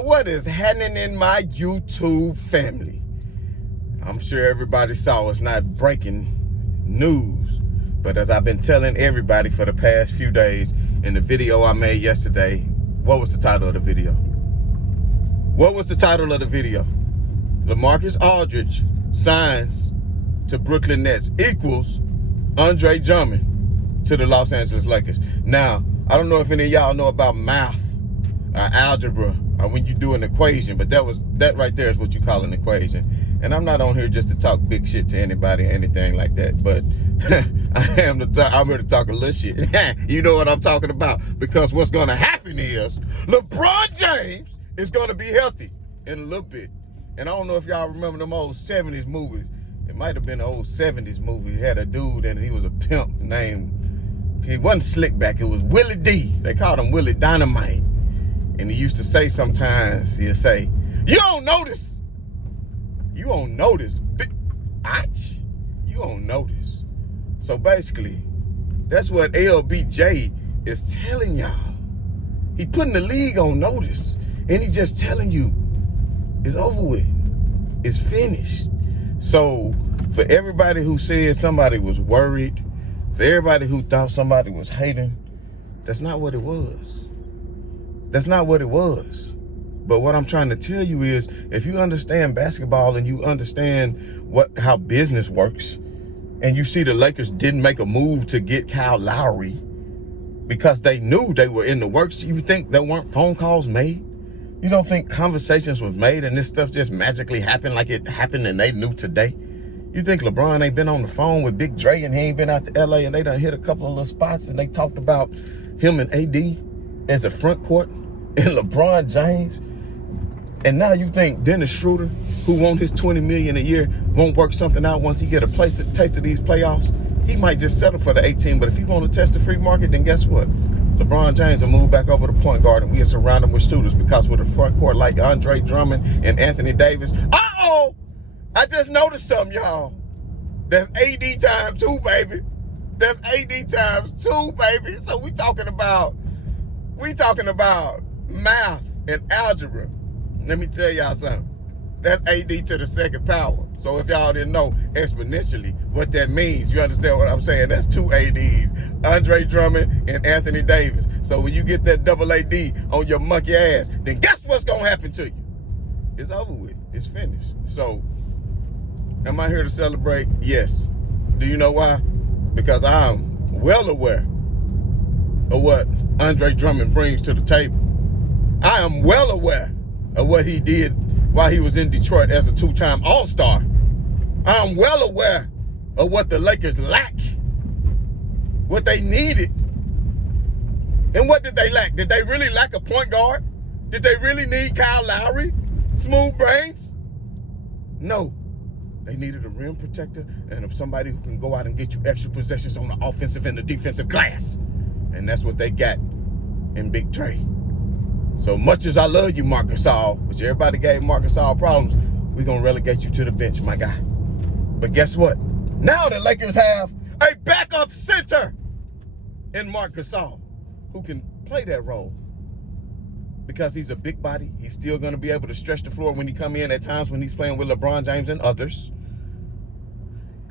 Man, what is happening in my YouTube family? I'm sure everybody saw it's not breaking news, but as I've been telling everybody for the past few days, in the video I made yesterday, what was the title of the video? What was the title of the video? LaMarcus Aldridge signs to Brooklyn Nets equals Andre Drummond to the Los Angeles Lakers. Now, I don't know if any of y'all know about math or algebra or when you do an equation, but that right there is what you call an equation. And I'm not on here just to talk big shit to anybody or anything like that, but I'm here to talk a little shit. You know what I'm talking about, because what's going to happen is LeBron James is going to be healthy in a little bit. And I don't know if y'all remember them old 70s movies. It might have been an old 70s movie. It had a dude and he was a pimp named, he wasn't Slickback, it was Willie D. They called him Willie Dynamite. And he used to say sometimes, he'll say, you don't notice. You don't notice. Ouch. You don't notice. So basically, that's what LBJ is telling y'all. He putting the league on notice. And he just telling you, it's over with. It's finished. So for everybody who said somebody was worried, for everybody who thought somebody was hating, that's not what it was. That's not what it was. But what I'm trying to tell you is, if you understand basketball and you understand how business works, and you see the Lakers didn't make a move to get Kyle Lowry because they knew they were in the works, you think there weren't phone calls made? You don't think conversations was made and this stuff just magically happened like it happened and they knew today? You think LeBron ain't been on the phone with Big Dre and he ain't been out to LA and they done hit a couple of little spots and they talked about him and AD as a front court and LeBron James? And now you think Dennis Schroeder, who wants his $20 million a year, won't work something out once he get a taste of these playoffs? He might just settle for the 18, but if he want to test the free market, then guess what? LeBron James will move back over to point guard and we'll surround him with shooters, because with a front court like Andre Drummond and Anthony Davis, uh-oh! I just noticed something, y'all. That's AD times 2, baby. That's AD times 2, baby. So we talking about math and algebra. Let me tell y'all something. That's AD to the second power. So if y'all didn't know exponentially what that means, you understand what I'm saying? That's 2 ADs, Andre Drummond and Anthony Davis. So when you get that double AD on your monkey ass, then guess what's going to happen to you? It's over with. It's finished. So am I here to celebrate? Yes. Do you know why? Because I'm well aware of what Andre Drummond brings to the table. I am well aware of what he did while he was in Detroit as a 2-time All-Star. I'm well aware of what the Lakers lack, what they needed. And what did they lack? Did they really lack a point guard? Did they really need Kyle Lowry? Smooth brains? No. They needed a rim protector and somebody who can go out and get you extra possessions on the offensive and the defensive glass. And that's what they got in Big Dre. So much as I love you, Marc Gasol, which everybody gave Marc Gasol problems, we're going to relegate you to the bench, my guy. But guess what? Now the Lakers have a backup center in Marc Gasol who can play that role. Because he's a big body, he's still going to be able to stretch the floor when he come in at times when he's playing with LeBron James and others.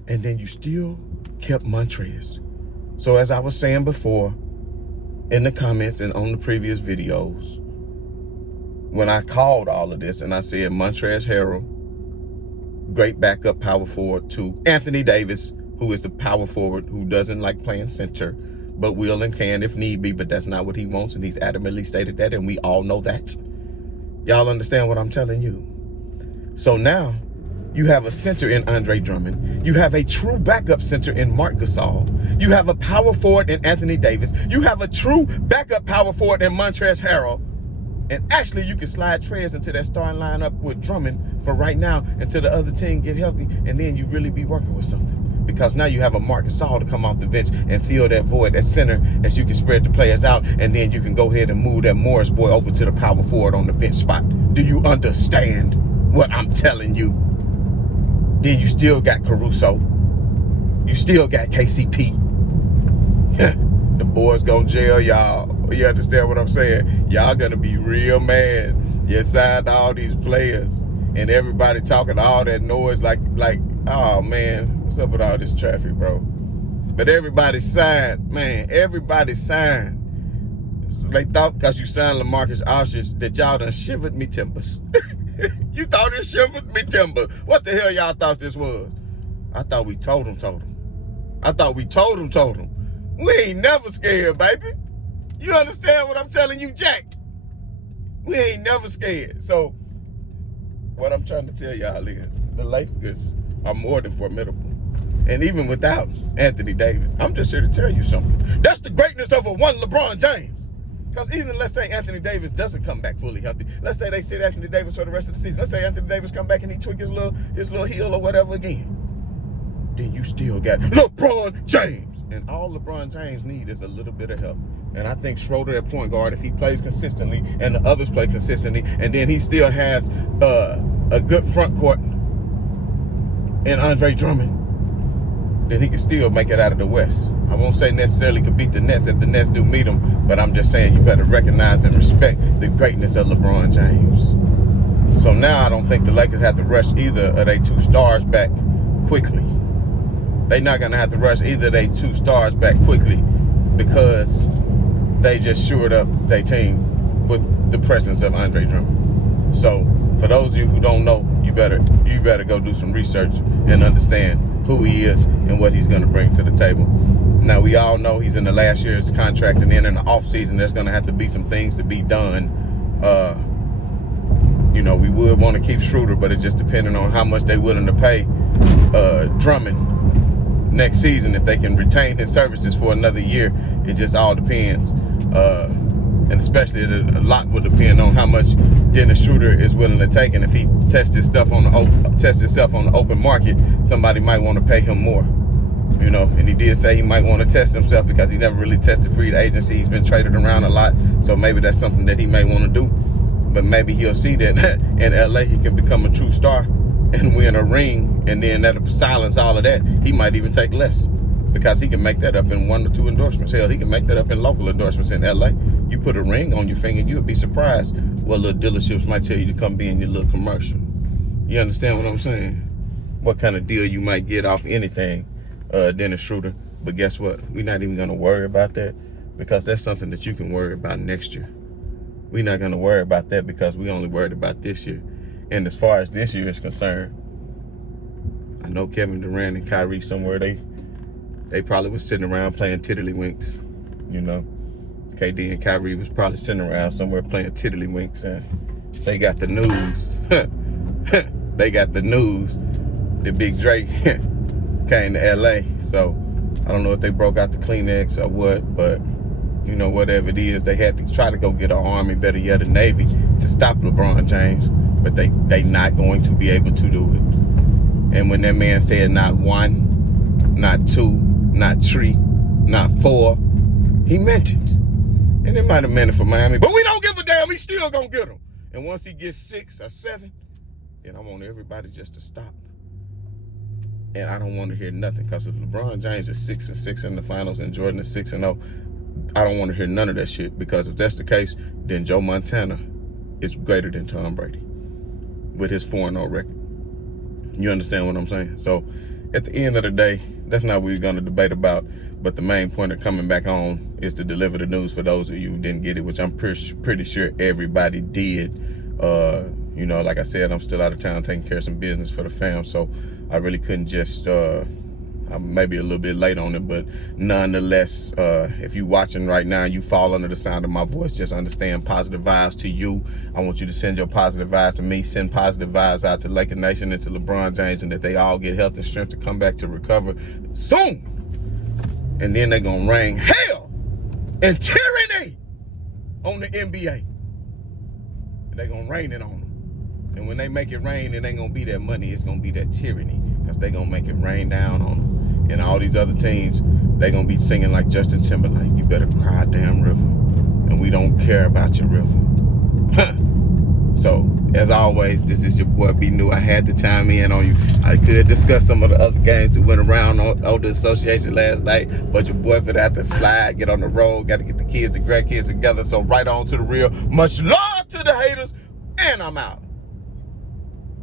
And then you still kept Montrez. So as I was saying before, in the comments and on the previous videos, when I called all of this and I said Montrezl Harrell, great backup power forward to Anthony Davis, who is the power forward who doesn't like playing center, but will and can if need be, but that's not what he wants, and he's adamantly stated that, and we all know that. Y'all understand what I'm telling you? So now you have a center in Andre Drummond. You have a true backup center in Marc Gasol. You have a power forward in Anthony Davis. You have a true backup power forward in Montrezl Harrell. And actually, you can slide Trez into that starting lineup with Drummond for right now until the other team get healthy, and then you really be working with something. Because now you have a Marc Gasol to come off the bench and fill that void, that center, as you can spread the players out, and then you can go ahead and move that Morris boy over to the power forward on the bench spot. Do you understand what I'm telling you? Then you still got Caruso. You still got KCP. The boys gonna jail y'all. You understand what I'm saying? Y'all gonna be real mad. You signed all these players, and everybody talking all that noise like, oh man, what's up with all this traffic, bro? But everybody signed, man. Everybody signed. So they thought because you signed LaMarcus Aldridge that y'all done shivered me timbers. You thought it shivered me timber. What the hell y'all thought this was? I thought we told them. I thought we told them. We ain't never scared, baby. You understand what I'm telling you, Jack? We ain't never scared. So what I'm trying to tell y'all is the Lakers are more than formidable. And even without Anthony Davis, I'm just here to tell you something. That's the greatness of a one LeBron James. Because even let's say Anthony Davis doesn't come back fully healthy. Let's say they sit Anthony Davis for the rest of the season. Let's say Anthony Davis come back and he tweak his little heel or whatever again. Then you still got LeBron James. And all LeBron James need is a little bit of help. And I think Schroeder at point guard, if he plays consistently and the others play consistently, and then he still has a good front court in Andre Drummond, then he can still make it out of the West. I won't say necessarily could beat the Nets if the Nets do meet them, but I'm just saying you better recognize and respect the greatness of LeBron James. So now I don't think the Lakers have to rush either of their two stars back quickly. They're not going to have to rush either of their two stars back quickly because they just shored up their team with the presence of Andre Drummond. So for those of you who don't know, you better go do some research and understand who he is and what he's going to bring to the table. Now, we all know he's in the last year of his contract, and then in the offseason, there's going to have to be some things to be done. We would want to keep Schroeder, but it just depending on how much they're willing to pay Drummond next season. If they can retain his services for another year, it just all depends. And especially a lot will depend on how much Dennis Schroeder is willing to take. And if he tests himself on the open market, somebody might want to pay him more. And he did say he might want to test himself because he never really tested free agency. He's been traded around a lot. So maybe that's something that he may want to do. But maybe he'll see that in LA he can become a true star and win a ring. And then that'll silence all of that. He might even take less because he can make that up in 1 or 2 endorsements. Hell, he can make that up in local endorsements in LA. You put a ring on your finger, you'll be surprised what little dealerships might tell you to come be in your little commercial. You understand what I'm saying? What kind of deal you might get off anything, Dennis Schroeder. But guess what? We're not even going to worry about that because that's something that you can worry about next year. We're not going to worry about that because we only worried about this year. And as far as this year is concerned, I know Kevin Durant and Kyrie somewhere, they probably was sitting around playing tiddlywinks, KD and Kyrie was probably sitting around somewhere playing tiddlywinks, and they got the news. They got the news that Big Drake came to LA. So I don't know if they broke out the Kleenex or what, but whatever it is, they had to try to go get an army, better yet a Navy, to stop LeBron James. But they not going to be able to do it. And when that man said not 1, not 2, not 3, not 4, he meant it. And it might have meant it for Miami, but we don't give a damn. He's still going to get them. And once he gets 6 or 7, then I want everybody just to stop. And I don't want to hear nothing because if LeBron James is 6-6 in the finals and Jordan is 6-0, I don't want to hear none of that shit because if that's the case, then Joe Montana is greater than Tom Brady with his 4-0 record. You understand what I'm saying? So at the end of the day, that's not what we're going to debate about. But the main point of coming back on is to deliver the news for those of you who didn't get it, which I'm pretty sure everybody did. Like I said, I'm still out of town taking care of some business for the fam. So I really couldn't just, I'm maybe a little bit late on it, but nonetheless, if you're watching right now, you fall under the sound of my voice, just understand positive vibes to you. I want you to send your positive vibes to me, send positive vibes out to Laker Nation and to LeBron James, and that they all get health and strength to come back to recover soon. And then they're going to rain hell and tyranny on the NBA. And they're going to rain it on them. And when they make it rain, it ain't going to be that money. It's going to be that tyranny because they're going to make it rain down on them. And all these other teams, they're going to be singing like Justin Timberlake. You better cry damn river. And we don't care about your river. So, as always, this is your boy B New. I had to chime in on you. I could discuss some of the other games that went around on the association last night, but your boy for that to slide, get on the road, got to get the kids, the grandkids together. So right on to the real. Much love to the haters. and I'm out.